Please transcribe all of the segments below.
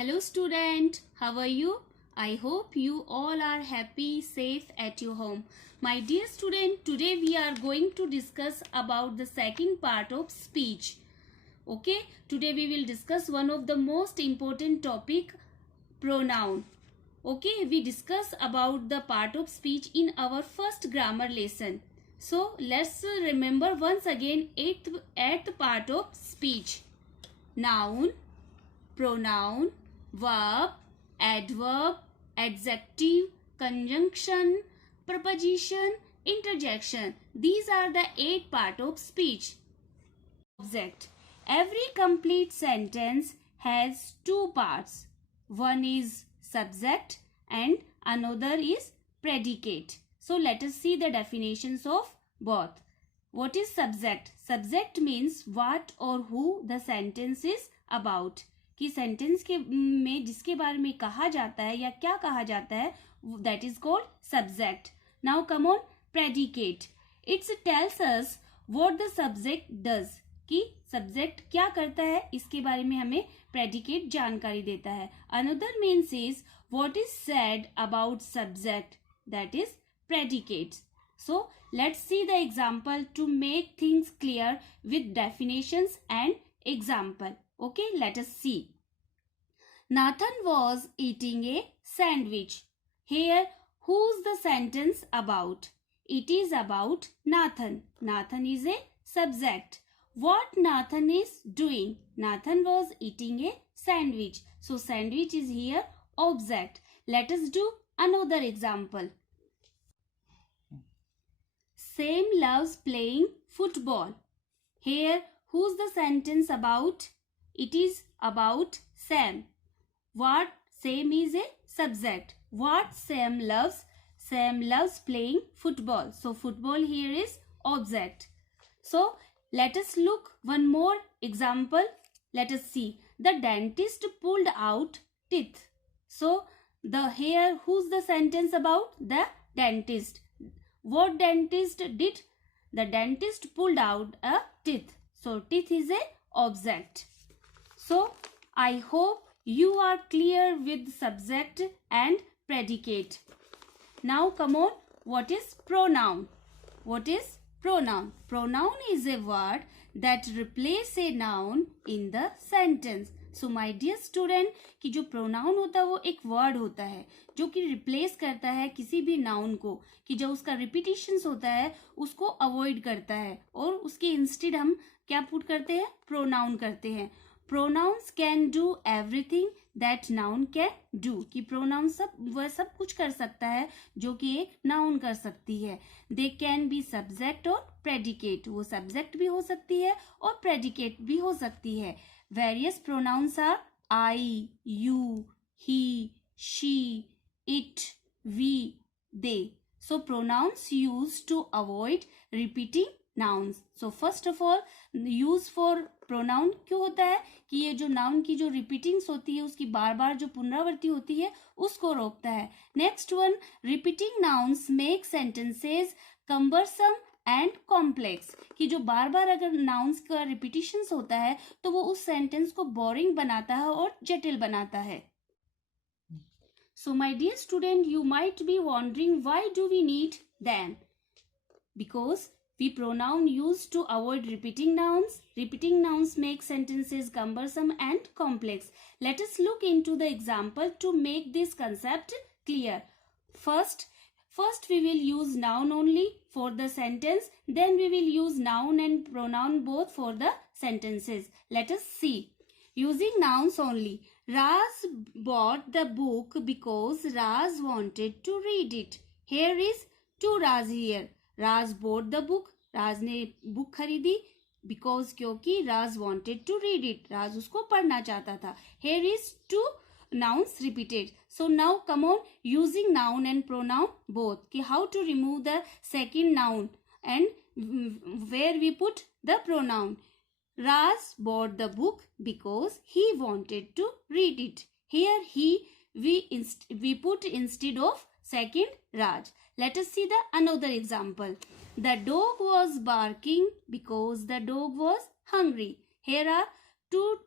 Hello student, how are you? I hope you all are happy, safe at your home. My dear student, today we are going to discuss about the second part of speech. Okay, today we will discuss one of the most important topic, pronoun. Okay, we discuss about the part of speech in our first grammar lesson. So let's remember once again eighth part of speech. Noun, pronoun, verb, adverb, adjective, conjunction, preposition, interjection. These are the 8 parts of speech. Object. Every complete sentence has 2 parts. One is subject and another is predicate. So let us see the definitions of both. What is subject? Subject means what or who the sentence is about. कि sentence के में जिसके बारे में कहा जाता है या क्या कहा जाता है, that is called subject. Now come on predicate. It's tells us what the subject does, कि सब्जेक्ट क्या करता है इसके बारे में हमें प्रेडिकेट जानकारी देता है. Another means is what is said about subject, that is predicate. So let's see the example to make things clear with definitions and example. Okay, let us see. Nathan was eating a sandwich. Here, who's the sentence about? It is about Nathan. Nathan is a subject. What Nathan is doing? Nathan was eating a sandwich. So sandwich is here object. Let us do another example. Sam loves playing football. Here, who's the sentence about? It is about Sam. What? Sam is a subject. What Sam loves? Sam loves playing football. So, football here is object. So, let us look one more example. Let us see. The dentist pulled out teeth. So, here, who's the sentence about? The dentist. What dentist did? The dentist pulled out a teeth. So, teeth is a object. So, I hope you are clear with subject and predicate. Now, come on. What is pronoun? What is pronoun? Pronoun is a word that replaces a noun in the sentence. So my dear student, कि जो pronoun होता है वो एक word होता है जो कि रिप्लेस करता है किसी भी नाउन को, कि जो उसका रिपीटिशंस होता है उसको अवॉइड करता है और उसके इंस्टेड हम क्या पुट करते हैं? प्रोनाउन करते हैं. Pronouns can do everything that noun can do, कि प्रोनाउन वह सब कुछ कर सकता है जो कि एक नाउन कर सकती है. दे कैन बी सब्जेक्ट और प्रेडिकेट. वो सब्जेक्ट भी हो सकती है और प्रेडिकेट भी हो सकती है. Various pronouns are I, you, he, she, it, we, they. So pronouns used to avoid repeating nouns. So first of all, use for pronoun क्यों होता है? कि ये जो noun की जो repeatings होती है उसकी बार बार जो पुनरावृत्ति होती है उसको रोकता है. Next one, repeating nouns make sentences cumbersome and complex, कि जो बार बार अगर नाउन्स का रिपीटिशंस होता है तो वो उस सेंटेंस को बोरिंग बनाता है और जटिल बनाता है. So my dear student, you might be wondering why do we need them? Because we pronoun used to avoid repeating nouns. Repeating nouns make sentences cumbersome and complex. Let us look into the example to make this concept clear. First we will use noun only for the sentence. Then we will use noun and pronoun both for the sentences. Let us see. Using nouns only. Raz bought the book because Raz wanted to read it. Here is two Raz here. Raz bought the book. Raz ने book खरीदी because क्योंकि Raz wanted to read it. Raz उसको पढ़ना चाहता था. Here is two nouns repeated. So now come on, using noun and pronoun both. How to remove the second noun and where we put the pronoun. Raz bought the book because he wanted to read it. Here we put instead of second Raj. Let us see the another example. The dog was barking because the dog was hungry. Here are two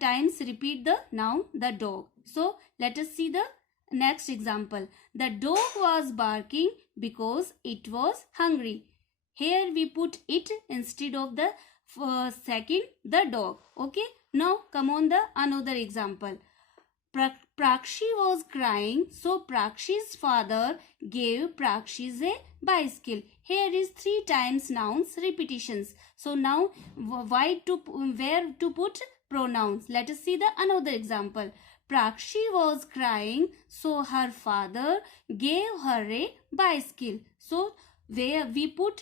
times repeat the noun the dog. So let us see the next example. The dog was barking because it was hungry. Here we put it instead of the second, the dog. Okay. Now come on the another example. Prakshi was crying, so Prakshi's father gave Prakshi a bicycle. Here is 3 times nouns repetitions. So now where to put pronouns? Let us see the another example. Prakshi was crying, so her father gave her a bicycle. So where we put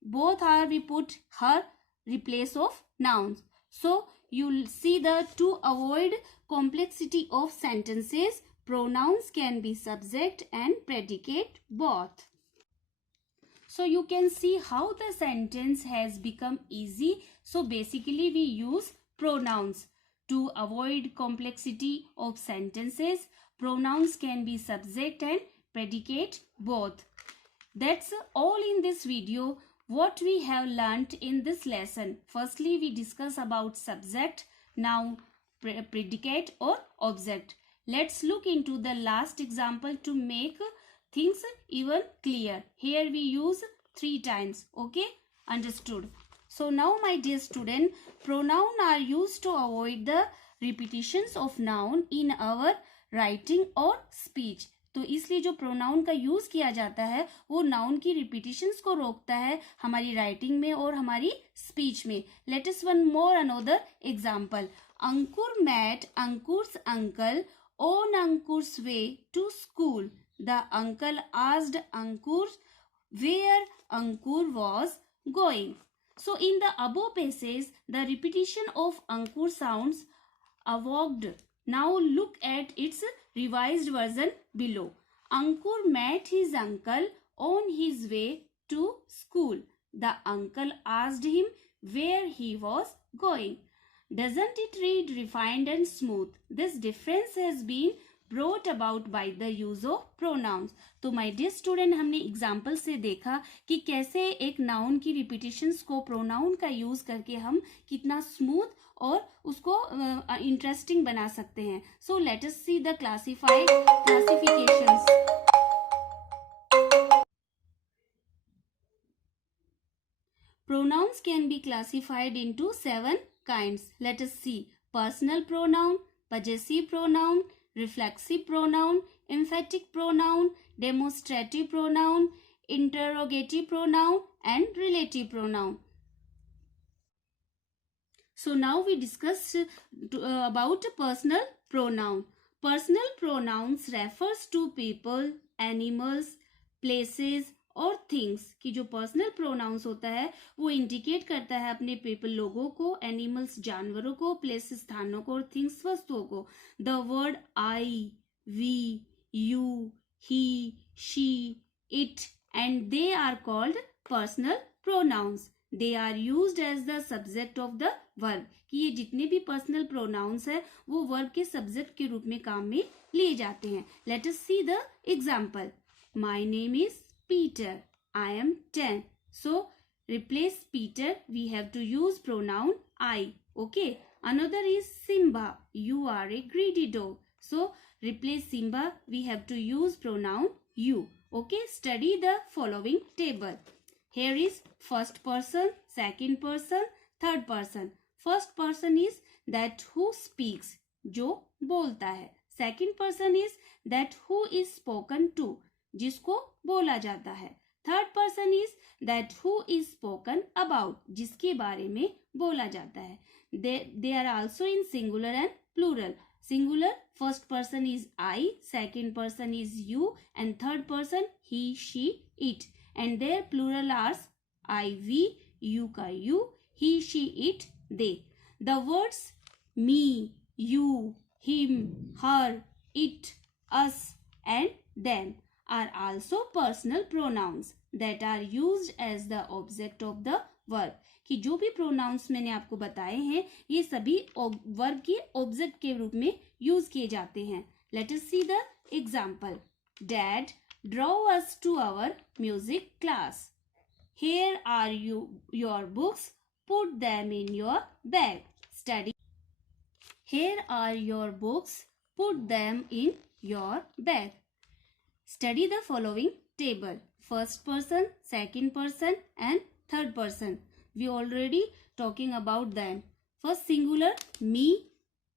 both are, we put her replace of nouns. So you'll see that to avoid complexity of sentences, pronouns can be subject and predicate both. So you can see how the sentence has become easy. So basically we use pronouns to avoid complexity of sentences. Pronouns can be subject and predicate both. That's all in this video. What we have learnt in this lesson. Firstly, we discuss about subject, noun, predicate or object. Let's look into the last example to make things even clear. Here we use 3 times. Okay, understood. So now my dear student, pronoun are used to avoid the repetitions of noun in our writing or speech. तो इसलिए जो pronoun का use किया जाता है वो noun की repetitions को रोकता है हमारी राइटिंग में और हमारी स्पीच में. Let us one more another example. Ankur met Ankur's uncle on Ankur's way to school. The uncle asked Ankur where Ankur was going. So in the above passage, the repetition of Ankur sounds evoked. Now look at its revised version below. Ankur met his uncle on his way to school. The uncle asked him where he was going. Doesn't it read refined and smooth? This difference has been brought about by the use of pronouns. तो my dear student, हमने example से देखा कि कैसे एक noun की repetitions को pronoun का यूज करके हम कितना स्मूथ और उसको इंटरेस्टिंग बना सकते हैं. सो let us see the classifications. Pronouns can be classified into 7 kinds. Let us see. Personal pronoun, possessive pronoun, reflexive pronoun, emphatic pronoun, demonstrative pronoun, interrogative pronoun, and relative pronoun. So now we discuss about personal pronoun. Personal pronouns refers to people, animals, places और things की जो personal pronouns होता है वो indicate करता है अपने people लोगों को, एनिमल्स जानवरों को, प्लेसेस स्थानों को और थिंग्स वस्तुओं को. The word I, we, you, he, she, it and they are called personal pronouns. They are used as the subject of the verb. कि ये जितने भी पर्सनल प्रोनाउंस है वो वर्ब के सब्जेक्ट के रूप में काम में लिए जाते हैं. Let us see the example. My name is Peter. I am 10. So replace Peter, we have to use pronoun I. Okay. Another is Simba. You are a greedy dog. So replace Simba, we have to use pronoun you. Okay. Study the following table. Here is first person, second person, third person. First person is that who speaks. जो बोलता है. Second person is that who is spoken to. जिसको बोला जाता है. Third person is that who is spoken about. जिसके बारे में बोला जाता है. They are also in singular and plural. Singular first person is I, second person is you and third person he, she, it. And their plural are I, we, you का you, he, she, it, they. The words me, you, him, her, it, us and them are also personal pronouns that are used as the object of the verb. कि जो भी pronouns मैंने आपको बताए हैं ये सभी verb के object के रूप में यूज किए जाते हैं. Let us see the example. Dad, draw us to our music class. Here are your books. Put them in your bag. Study. Here are your books. Put them in your bag. Study the following table. First person, second person and third person. We already talking about them. First singular me,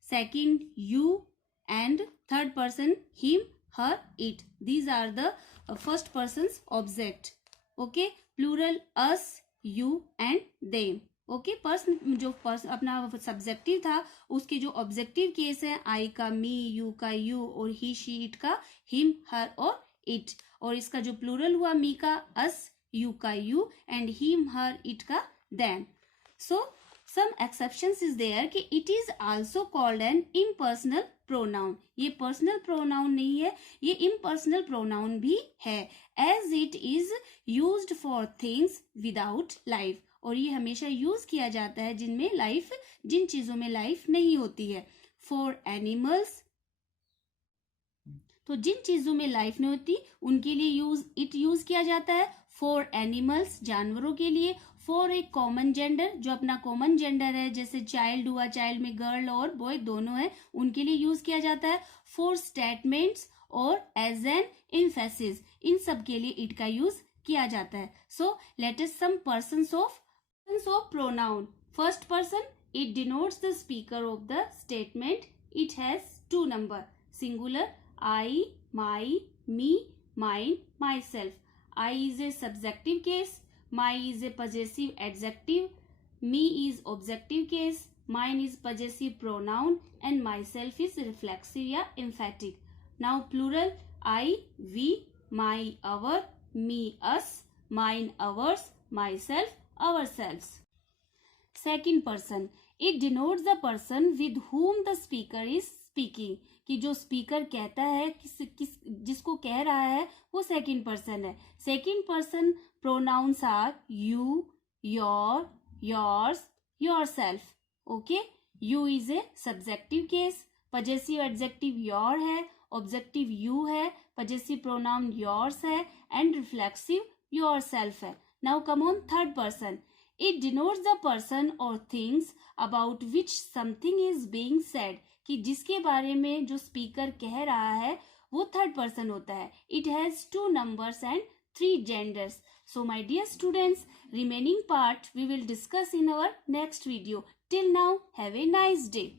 second you and third person him, her, it. These are the first person's object. Okay, plural us, you and them. Okay person जो अपना subjective था उसके जो objective case है आई का मी, you का you और he she it का हिम, हर और इट. और इसका जो प्लूरल हुआ मी का अस, यू का you and him, her, it का them. So some exceptions is there कि it is also called an impersonal pronoun. ये पर्सनल प्रोनाउन नहीं है, ये इम्पर्सनल प्रोनाउन भी है, as it is used for things without life. और ये हमेशा यूज किया जाता है जिन चीजों में लाइफ नहीं होती है. फॉर एनिमल्स, तो जिन चीजों में लाइफ नहीं होती उनके लिए इट यूज किया जाता है. फॉर एनिमल्स, जानवरों के लिए. फॉर ए कॉमन जेंडर, जो अपना कॉमन जेंडर है जैसे चाइल्ड हुआ, चाइल्ड में गर्ल और बॉय दोनों है, उनके लिए यूज किया जाता है. फॉर स्टेटमेंट्स और एज एन एम्फेसिस, इन सब के लिए इट का यूज किया जाता है. So let us some persons of pronoun. First person, it denotes the speaker of the statement. It has two number, singular I, my, me, mine, myself. I is a subjective case, my is a possessive adjective, me is objective case, mine is possessive pronoun and myself is reflexive या emphatic. Now plural I, we, my, our, me, us, mine, ours, myself, ourselves. Second person, it denotes the person with whom the speaker is speaking. कि जो speaker कहता है जिसको कह रहा है वो सेकंड पर्सन है. Second person pronouns are you, your, yours, yourself. Okay, you is a subjective case, possessive adjective your है, ऑब्जेक्टिव यू है, पजेसिव प्रोनाउन योर्स है एंड रिफ्लेक्सिव योरसेल्फ है. Now come on third person. It denotes the person or things about which something is being said. कि जिसके बारे में जो speaker कह रहा है वो थर्ड पर्सन होता है. It has 2 numbers and 3 genders. So my dear students, remaining part we will discuss in our next video. Till now, have a nice day.